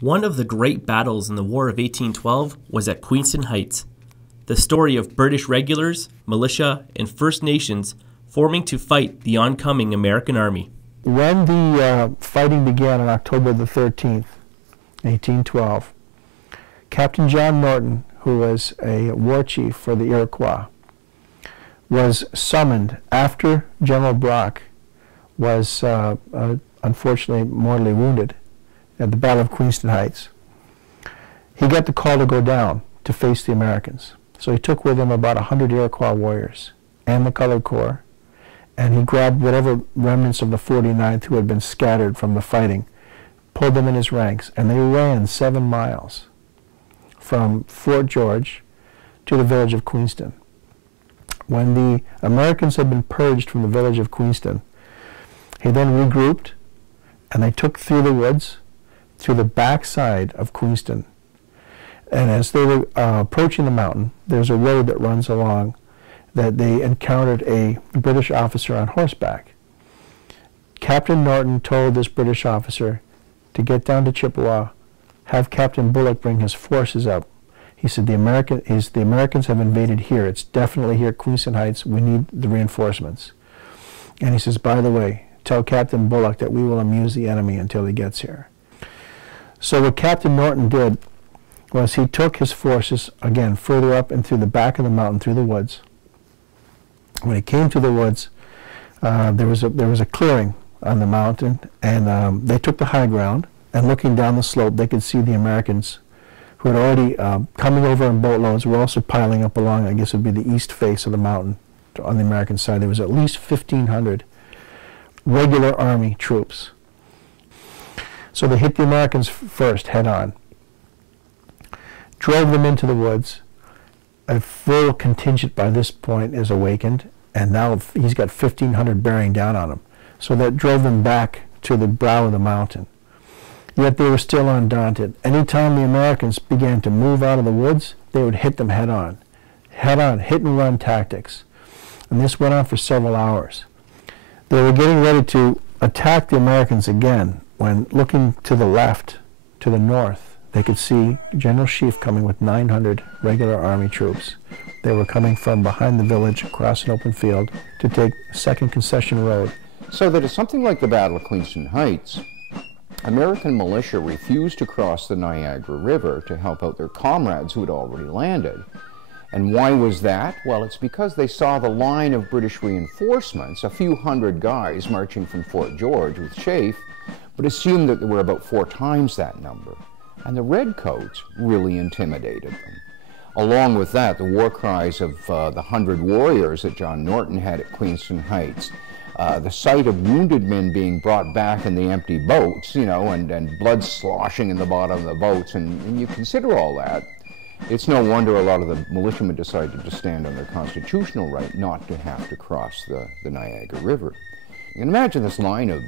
One of the great battles in the War of 1812 was at Queenston Heights. The story of British regulars, militia, and First Nations forming to fight the oncoming American army. When the fighting began on October the 13th, 1812, Captain John Norton, who was a war chief for the Iroquois, was summoned after General Brock was unfortunately mortally wounded at the Battle of Queenston Heights. He got the call to go down to face the Americans. So he took with him about 100 Iroquois warriors and the Colored Corps, and he grabbed whatever remnants of the 49th who had been scattered from the fighting, pulled them in his ranks, and they ran 7 miles from Fort George to the village of Queenston. When the Americans had been purged from the village of Queenston, he then regrouped, and they took through the woods, through the backside of Queenston. And as they were approaching the mountain, there's a road that runs along that they encountered a British officer on horseback. Captain Norton told this British officer to get down to Chippewa, have Captain Bullock bring his forces up. He said, the Americans have invaded here. It's definitely here at Queenston Heights. We need the reinforcements. And he says, by the way, tell Captain Bullock that we will amuse the enemy until he gets here. So what Captain Norton did was he took his forces, again, further up and through the back of the mountain, through the woods. When he came to the woods, there was a clearing on the mountain, and they took the high ground, and looking down the slope, they could see the Americans who had already coming over in boatloads, were also piling up along, I guess it would be the east face of the mountain on the American side. There was at least 1,500 regular army troops. So they hit the Americans first, head on. Drove them into the woods. A full contingent by this point is awakened, and now he's got 1,500 bearing down on him. So that drove them back to the brow of the mountain. Yet they were still undaunted. Anytime the Americans began to move out of the woods, they would hit them head on, hit and run tactics. And this went on for several hours. They were getting ready to attack the Americans again when, looking to the left, to the north, they could see General Sheaffe coming with 900 regular army troops. They were coming from behind the village across an open field to take Second Concession Road. So that at something like the Battle of Queenston Heights, American militia refused to cross the Niagara River to help out their comrades who had already landed. And why was that? Well, it's because they saw the line of British reinforcements, a few hundred guys marching from Fort George with Sheaffe, but assumed that there were about 4 times that number. And the Redcoats really intimidated them. Along with that, the war cries of the 100 warriors that John Norton had at Queenston Heights, the sight of wounded men being brought back in the empty boats, you know, and blood sloshing in the bottom of the boats, and you consider all that, it's no wonder a lot of the militiamen decided to stand on their constitutional right not to have to cross the Niagara River. You can imagine this line of,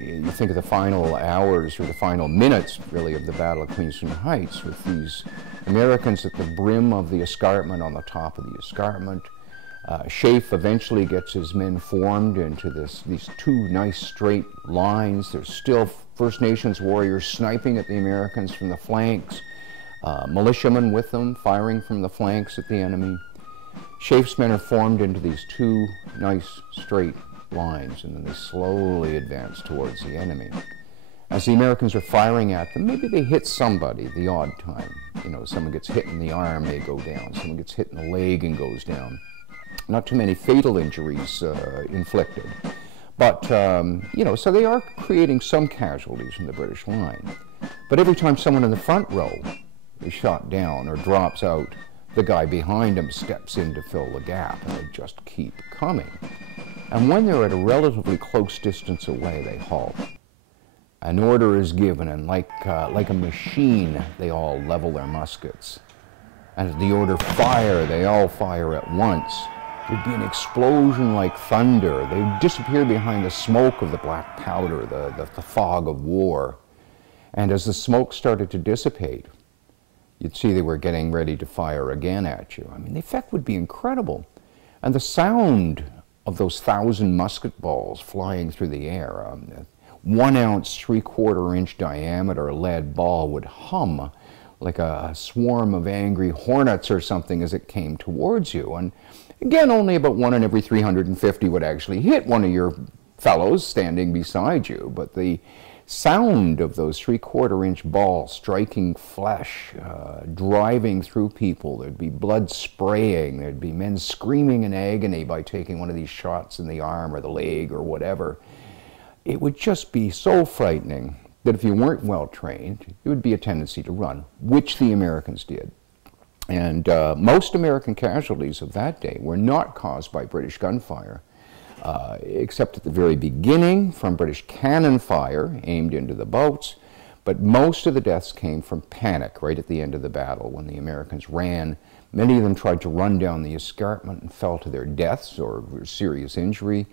you think of the final hours or the final minutes, really, of the Battle of Queenston Heights, with these Americans at the brim of the escarpment, on the top of the escarpment. Sheaffe eventually gets his men formed into these 2 nice straight lines. There's still First Nations warriors sniping at the Americans from the flanks, militiamen with them firing from the flanks at the enemy. Sheaffe's men are formed into these 2 nice straight lines, and then they slowly advance towards the enemy. As the Americans are firing at them, maybe they hit somebody the odd time. You know, someone gets hit in the arm, they go down. Someone gets hit in the leg and goes down. Not too many fatal injuries inflicted. But, you know, so they are creating some casualties in the British line. But every time someone in the front row is shot down or drops out, the guy behind him steps in to fill the gap, and they just keep coming. And when they're at a relatively close distance away, they halt. An order is given, and like a machine, they all level their muskets. And at the order fire, they all fire at once. There'd be an explosion like thunder. They'd disappear behind the smoke of the black powder, the fog of war. And as the smoke started to dissipate, you'd see they were getting ready to fire again at you. I mean, the effect would be incredible. And the sound of those 1,000 musket balls flying through the air, 1-ounce, 3/4-inch diameter lead ball would hum like a swarm of angry hornets or something as it came towards you. And again, only about 1 in every 350 would actually hit one of your fellows standing beside you. But the sound of those 3/4-inch balls striking flesh, driving through people, there'd be blood spraying, there'd be men screaming in agony by taking one of these shots in the arm or the leg or whatever. It would just be so frightening that if you weren't well trained, it would be a tendency to run, which the Americans did. And most American casualties of that day were not caused by British gunfire, except at the very beginning from British cannon fire aimed into the boats. But most of the deaths came from panic right at the end of the battle when the Americans ran. Many of them tried to run down the escarpment and fell to their deaths or serious injury.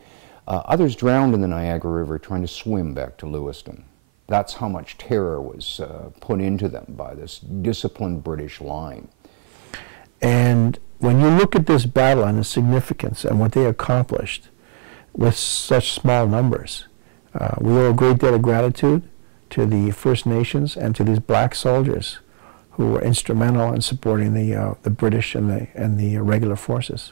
Others drowned in the Niagara River trying to swim back to Lewiston. That's how much terror was put into them by this disciplined British line. And when you look at this battle and its significance and what they accomplished with such small numbers, we owe a great debt of gratitude to the First Nations and to these black soldiers who were instrumental in supporting the British and the regular forces.